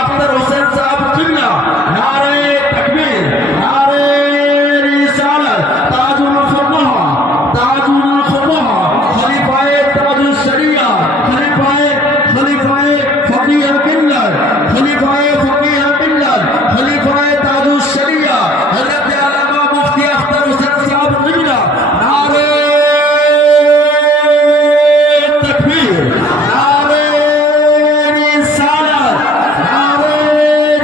اختر حسین صاحب قبلہ نعرہ تکبیر نعرہ رسالت تاج الخطہ خلیفہ تاج الشریعہ خلیفہ فقیہ ملت خلیفہ تاج الشریعہ حضرت علامہ مفتی اختر حسین صاحب قبلہ نعرہ تکبیر نعرہ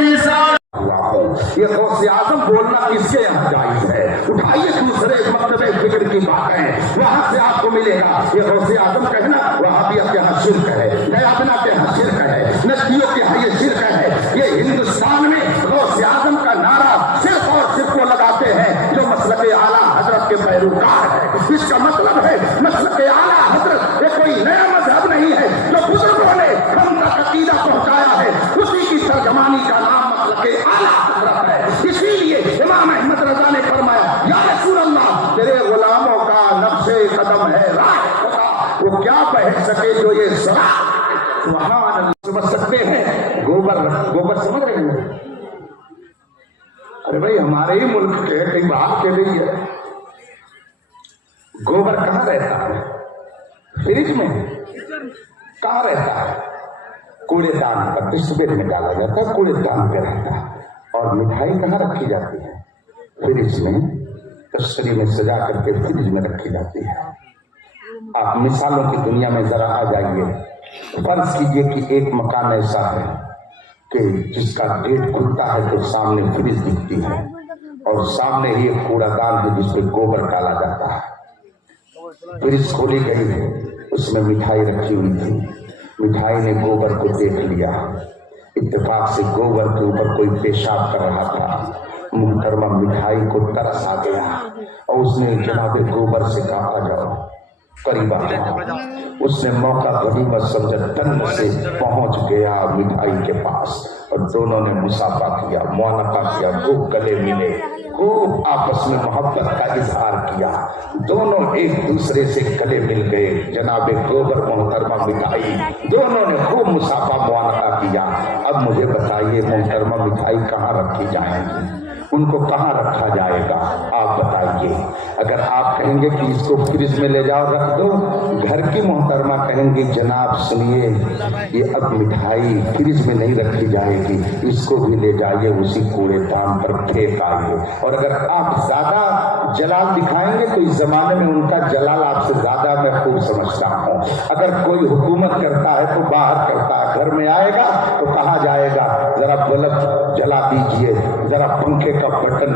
رسالت یہ غوث اعظم بولنا کس کے یہاں جائز ہے؟ اٹھائیے دوسرے مکتبہ فکر کی باتیں، وہاں سے آپ کو ملے گا. یہ غوث اعظم کہنا وہابیت کے یہاں شرک ہے، نیابنا کے یہاں شرک ہے، نجدیوں کے یہاں یہ شرک ہے. یہ ہندوستان میں غوث اعظم کا نعرہ صرف اور صرف وہ لگاتے ہیں جو مسلک اعلیٰ حضرت کے پیروکار ہے. اس کا مطلب ہے مسلک اعلیٰ حضرت یہ کوئی نیا مذہب نہیں ہے جو بزرگوں نے ہم تک عقیدہ پہنچایا ہے، اسی کی ترجمانی کا نام مسلک اعلیٰ حضرت ہے. اسی لیے امام احمد رضا نے فرمایا یا رسول اللہ تیرے غلاموں کا نقش قدم ہے راہ خدا، وہ کیا پہن سکے جو یہ سرا. سبحان اللہ. سمجھ سکتے ہیں گوبر سمجھ رہے ہیں؟ ارے بھائی ہمارے ہی ملک کے کئی باہر کے نہیں ہے. گوبر کہاں رہتا ہے؟ فریج میں. کہاں رہتا ہے؟ کوڑے دان پر ڈسٹ بن میں ڈالا جاتا ہے، کوڑے دان پہ رہتا ہے. اور مٹھائی کہاں رکھی جاتی ہے؟ فریج میں، تشتری میں سجا کر کے فریج میں رکھی جاتی ہے. آپ مثالوں کی دنیا میں ذرا آ جائیے. فرض کیجئے کہ ایک مکان ایسا ہے کہ جس کا گیٹ کھلتا ہے تو سامنے فریج دکھتی ہے اور سامنے ہی ایک کوڑا دان ہے جس پہ گوبر ڈالا جاتا ہے. فریج کھولی گئی ہے، اس میں مٹھائی رکھی ہوئی تھی. مٹھائی نے گوبر کو دیکھ لیا، اتفاق سے گوبر کے اوپر کوئی پیشاب کر رہا تھا. محترمہ مٹھائی کو ترس آ گیا اور اس نے جناب گوبر سے کہا آ جاؤ قریب آ جاؤ. اس نے موقع غنیمت سمجھا، تن سے پہنچ گیا مٹھائی کے پاس اور دونوں نے مصافحہ کیا، معانقہ کیا، خوب گلے ملے، خوب آپس میں محبت کا اظہار کیا. دونوں ایک دوسرے سے گلے مل گئے. جناب گوبر محترمہ مٹھائی دونوں نے خوب مصافحہ معانقہ کیا. اب مجھے بتائیے محترمہ مٹھائی کہاں رکھی جائے گی؟ ان کو کہاں رکھا جائے گا؟ آپ بتائیے. اگر آپ کہیں گے کہ اس کو فریج میں لے جاؤ رکھ دو، گھر کی محترمہ کہیں گی جناب سنیے یہ اب مٹھائی فریج میں نہیں رکھی جائے گی، اس کو بھی لے جائیے اسی کوڑے دان پر پھینک آئیے. اور اگر آپ زیادہ جلال دکھائیں گے تو اس زمانے میں ان کا جلال آپ سے زیادہ میں خوب سمجھتا ہوں. اگر کوئی حکومت کرتا ہے تو باہر کرتا ہے، گھر میں آئے گا تو کہا جائے گا ذرا بلب جلا دیجئے، ذرا پنکھے کا بٹن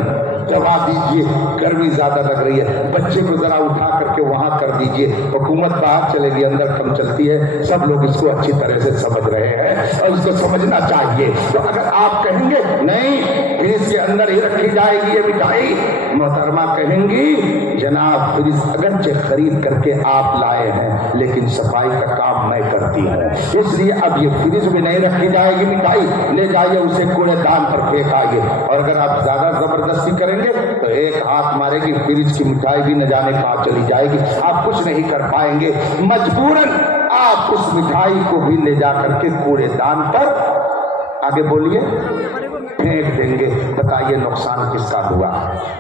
دبا دیجئے، گرمی زیادہ لگ رہی ہے، بچے کو ذرا اٹھا کر کے وہاں کر دیجئے. حکومت باہر چلے گی، اندر کم چلتی ہے. سب لوگ اس کو اچھی طرح سے سمجھ رہے ہیں اور اس کو سمجھنا چاہیے. تو اگر آپ کہیں گے نہیں فریج کے اندر ہی رکھی جائے گی یہ مٹھائی، محترمہ کہیں گی جناب فریج اگرچہ خرید کر کے آپ لائے ہیں لیکن صفائی کا کام میں کرتی ہوں، اس لیے اب یہ فریج میں نہیں رکھی جائے گی مٹھائی، لے جائیے اسے کوڑے دان پر پھینک آئیے. اور اگر آپ زیادہ زبردستی کریں گے تو ایک ہاتھ مارے گی، فریج کی مٹھائی بھی نہ جانے کہاں چلی جائے گی. آپ کچھ نہیں کر پائیں گے، مجبوراً آپ اس مٹھائی کو بھی لے جا کر کے کوڑے دان پر آگے بولیے پھینک دیں گے. بتائیے نقصان کس کا ہوا؟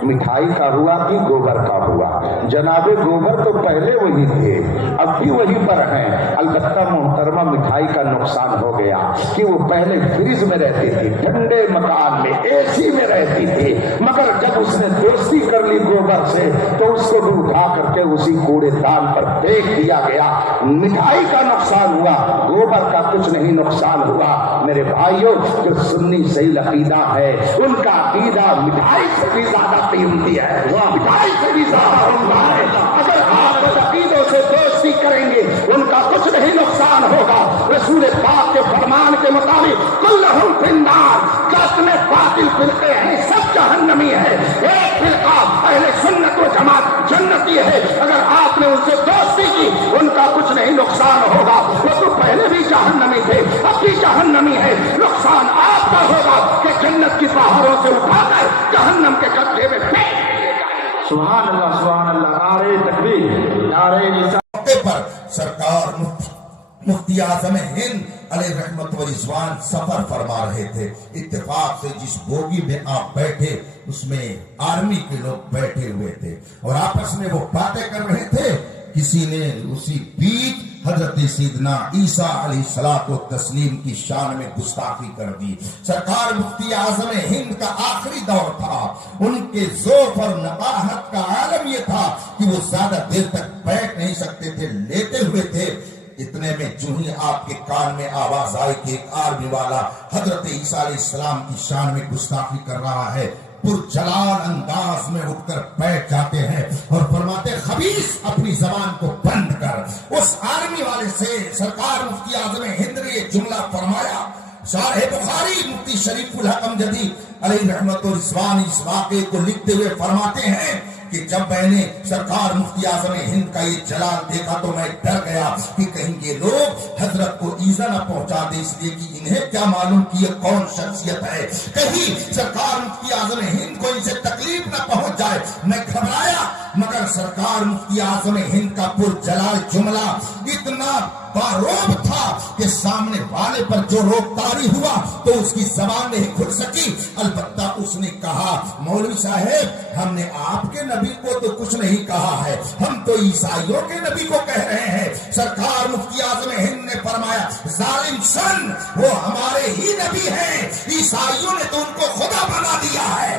مٹھائی کا ہوا کہ گوبر کا ہوا؟ جناب گوبر تو پہلے وہی تھے، اب بھی وہی پر ہیں. البتہ محترمہ مٹھائی کا نقصان ہو گیا کہ وہ پہلے فریج میں رہتی تھی، ٹھنڈے مکان میں اے سی میں رہتی تھی، مگر جب اس نے دوستی کر لی گوبر سے تو اس کو بھی اٹھا کر کے اسی کوڑے دان پر پھینک دیا گیا. مٹھائی کا نقصان ہوا، گوبر کا کچھ نہیں نقصان ہوا. میرے بھائیوں جو سنی صحیح عقیدہ ہے ان کا عقیدہ مٹھائی سے بھی زیادہ قیمتی ہے، مٹھائی سے بھی زیادہ عمدہ ہے. اگر آپ اس عقیدوں سے دوستی کریں گے ان کا کچھ نہیں نقصان ہوگا. رسول پاک کے فرمان کے مطابق کلہم فی النار، جتنے باطل فرقے ہیں سب جہنمی ہے، ایک فرقہ اہل سنت و جماعت جنتی ہے. اگر آپ نے ان سے دوستی کی ان کا کچھ نہیں نقصان ہوگا. وہ تو پہلے بھی جہنمی تھے، اب بھی جہنمی ہے. نقصان آپ کا ہوگا کہ جنت کی پہاڑوں سے اٹھا کر جہنم کے گڈھے میں پھینک. سبحان اللہ سبحان اللہ. نعرہ تکبیر نعرہ رسالت پر سرکار مفتی اعظم ہند علیہ رحمت و رضوان سفر فرما رہے تھے. اتفاق سے جس بوگی میں آپ بیٹھے اس میں آرمی کے لوگ بیٹھے ہوئے تھے اور آپس میں وہ باتیں کر رہے تھے. کسی نے اسی بیچ حضرت سیدنا عیسیٰ علیہ الصلوۃ والتسلیم کی شان میں گستاخی کر دی. سرکار مفتی اعظم ہند کا آخری دور تھا. ان کے ذوق اور نباہت کا عالم یہ تھا کہ وہ زیادہ دیر تک بیٹھ نہیں سکتے تھے, لیتے ہوئے تھے. اتنے میں جو ہی آپ کے کان میں آواز آئی کہ ایک آرمی والا حضرت عیسیٰ علیہ السلام کی شان میں گستاخی کر رہا ہے, پرجلال انداز میں اٹھ کر بیٹھ جاتے ہیں اور فرماتے خبیث اپنی زبان کو بند کر. اس آرمی والے سے سرکار مفتی اعظم ہند نے یہ جملہ فرمایا. شارح بخاری مفتی شریف الحق امجدی علیہ رحمت و رضوان اس واقعے کو لکھتے ہوئے فرماتے ہیں کہ جب میں نے سرکار مفتی اعظم ہند کا یہ جلال دیکھا تو میں ڈر گیا کہ کہیں یہ لوگ حضرت کو ایذا نہ پہنچا دے, اس لیے کہ انہیں کیا معلوم کہ یہ کون شخصیت ہے, کہیں سرکار مفتی اعظم ہند کو ان سے تکلیف نہ پہنچ جائے. میں گھبرایا, مگر سرکار مفتی اعظم ہند کا پرجلال جملہ اتنا باروب تھا کہ سامنے والے پر جو روک طاری ہوا تو اس کی زبان نہیں کھل سکی. البتہ اس نے کہا مولوی صاحب ہم نے آپ کے نبی کو تو کچھ نہیں کہا ہے, ہم تو عیسائیوں کے نبی کو کہہ رہے ہیں. سرکار مفتی اعظم ہند نے فرمایا ظالم سن, وہ ہمارے ہی نبی ہیں, عیسائیوں نے تو ان کو خدا بنا دیا ہے.